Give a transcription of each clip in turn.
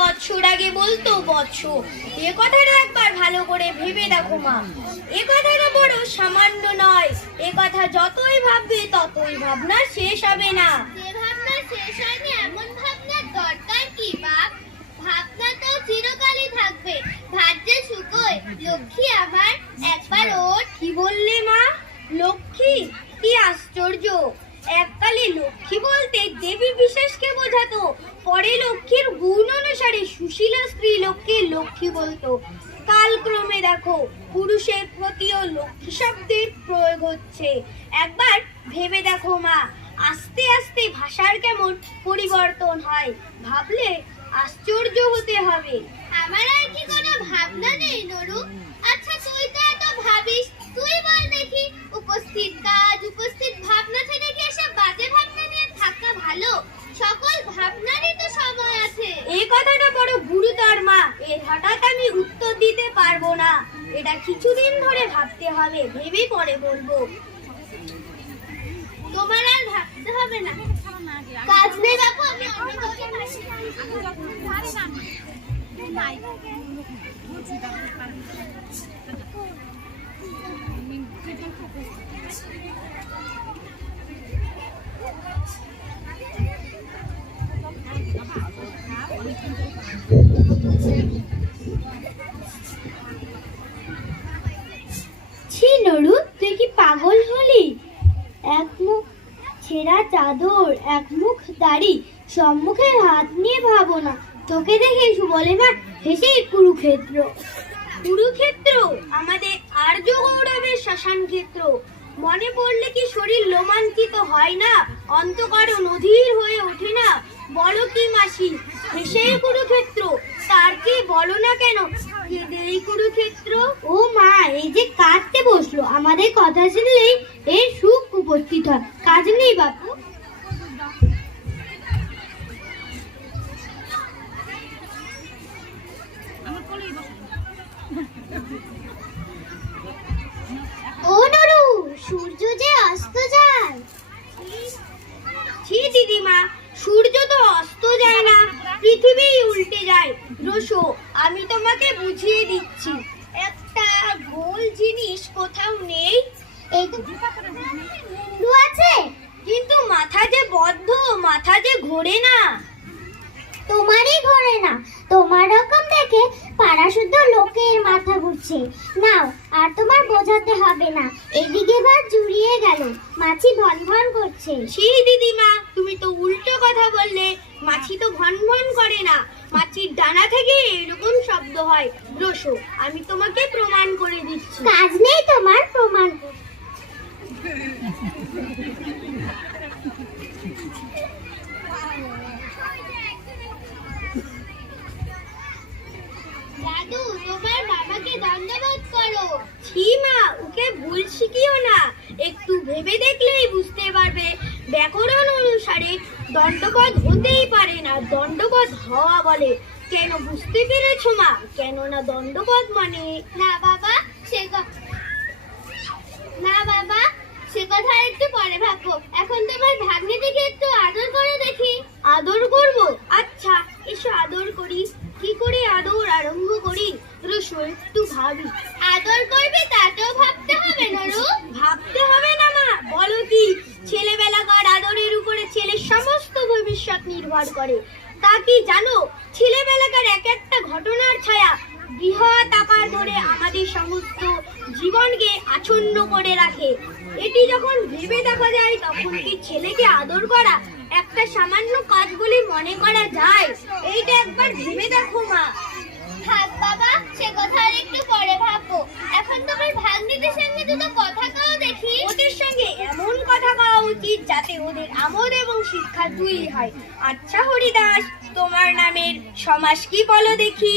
বৎসর আগে বলতো বৎস। এ কথাটা একবার ভালো করে ভেবে দেখো মা। এ কথাটা বড় সামান্য নয়। এ কথা যতই ভাববে ততই ভাবনা শেষ হবে না। যে ভাবনা শেষ হয়নি এমন ভাবনার দরকার কি বাপ? ভাবনা তো চিরকালই থাকবে। ভাত যে শুকোয় লক্ষ্মী আমার একবার ওর। কি বললে মা? লক্ষ্মী? কি আশ্চর্য। এককালে লক্ষ্মী বলতে দেবী বিশেষকে বোঝাতো। পরে লক্ষ্মীর গুণ অনুসারে সুশীলা স্ত্রী লোককে লক্ষ্মী বলতো, কালক্রমে দেখো, পুরুষের প্রতিও লক্ষ্মী শব্দের প্রয়োগ হচ্ছে। একবার ভেবে দেখো মা, আস্তে আস্তে ভাষার কেমন পরিবর্তন হয়। ভাবলে আশ্চর্য হতে হবে। আমার আর কি কোনো ভাবনা নেই, নরু? আচ্ছা তুই তো এত ভাবিস তুই বল দেখি উপস্থিত কাজ উপস্থিত ভাবনা ছেড়ে কি এসব বাজে ভাবনা নিয়ে থাকা ভালো সকল ভাবনারই তো সময় আছে এই কথাটা বড় গুরুতর মা এর হঠাৎ আমি উত্তর দিতে পারব না এটা কিছুদিন ধরে ভাবতে হবে, ভেবে পরে বলব। তোমার আর ভাবতে হবে না। কাজ নেই বাপু, আমি অন্য কাউকে ভাসি চাদর এক মুখ দাড়ি, সম্মুখে হাত নিয়ে ভাবো না তোকে দেখে বলে না হেসেই কুরুক্ষেত্র। কুরুক্ষেত্র? আমাদের আর্য গৌরবের শ্মশান ক্ষেত্র মনে পড়লে কি শরীর রোমাঞ্চিত হয় না? অন্তকর নদীর হয়ে ওঠে না? বলো কি মাসি? হেসেই কুরুক্ষেত্র। তার কি বলো না কেন? কেঁদেই কুরুক্ষেত্র? ও মা, এই যে কাঁদতে বসল। আমাদের কথা শুনলেই এর সুখ উপস্থিত হয়। কাজ নেই বাপু ও নরু সূর্য যে অস্ত যায় ছি দিদিমা সূর্য তো অস্ত যায় না পৃথিবী উল্টে যায় রসো আমি তোমাকে বুঝিয়ে দিচ্ছি। একটা গোল জিনিস কোথাও নেই। এই তো মুন্ডু আছে? কিন্তু মাথা যে বদ্ধ মাথা যে ঘোরে না। তোমারই ঘোরে না। তোমার রকম দেখে পাড়া শুদ্ধ লোকের মাথা ঘুরছে। নাও আর তোমার বোঝাতে হবে না। এদিকে বা জুড়িয়ে গেল। মাছি ভন ভন করছে। ছি দিদিমা তুমি তো উল্টো কথা বললে। মাছি তো ভন ভন করে না। মাছির ডানা থেকে এরকম শব্দ হয়। রসো আমি তোমাকে প্রমাণ করে দিচ্ছি। কাজ নেই তোমার প্রমাণ। দাদু তোমার বাবাকে দণ্ডবোধ করো। ছি মা ওকে ভুল শিখিও না। একটু ভেবে দেখলেই বুঝতে পারবে। ব্যাকরণ অনুসারে দণ্ডপদ হতেই পারে না দণ্ডপদ হওয়া বলে। কেন বুঝতে পেরেছ মা? কেননা দণ্ডপদ মানে? না বাবা সে না বাবা সে কথা একটু পরে ভাববো। এখন তোমার ভাগ্নে থেকে একটু আদর করে দেখি। আদর করব? আচ্ছা এসো আদর করি। কি করে আদর আরম্ভ করি? রসো একটু ভাবি। আদর করবে তাতেও ভাবতে হবে নরু। ভাবতে হবে না মা বলো কি ছেলেবেলাকার আদরের উপরে ছেলের সমস্ত ভবিষ্যৎ নির্ভর করে। তা কি জানো? ছেলেবেলাকার এক একটা ঘটনার ছায়া বৃহৎ আকার ধরে আমাদের সমস্ত জীবনকে আচ্ছন্ন করে রাখে। এটি যখন ভেবে দেখা যায়, তখন কি ছেলেকে আদর করা একটা সামান্য কাজ বলে মনে করা যায়? এইটা একবার ভেবে দেখো মা থাক বাবা সে কথা আর একটু পরে ভাববো এখন তোমার ভাগ্নিদের সঙ্গে দুটো কথা কাও দেখি ওদের সঙ্গে এমন কথা বলা উচিত যাতে ওদের আমোদ এবং শিক্ষা দুই হয়। আচ্ছা হরিদাস তোমার নামের সমাস কি বলো দেখি।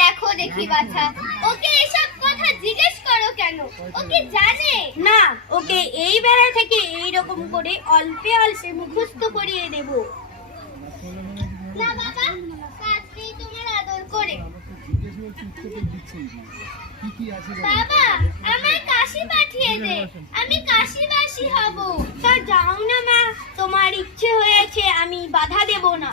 দেখো দেখি বাছা। ওকে এসব কথা জিজ্ঞেস করো কেন? ওকে জানে? না ওকে এই বেলা থেকে এই রকম করে অল্পে অল্পে মুখস্থ করিয়ে দেব। না বাবা কাজ নেই তোমার আদর করে। কি কি আছে বাবা আমার কাশি পাঠিয়ে দে। আমি কাশিবাসী হব। তা যাও না মা তোমার ইচ্ছে হয়েছে আমি বাধা দেব না।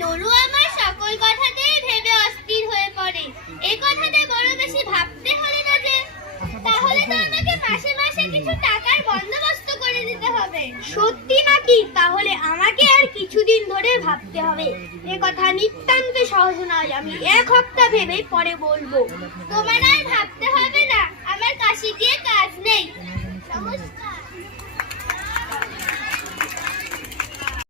নলু আমার সকল কথাতেই ভেবে অস্থির হয়ে পড়ে। এই কথাতে বড় বেশি ভাবতে হলে না যে। তাহলে তো আমাকে মাসে মাসে কিছু টাকার বন্দোবস্ত করে দিতে হবে। সত্যি নাকি তাহলে আমাকে আর করে ভাবতে হবে। এ কথা নিতান্ত সহজ নয়, আমি এক হপ্তা ভেবে পরে বলব। তোমার আর ভাবতে হবে না, আমার কাশি দিয়ে কাজ নেই। নমস্কার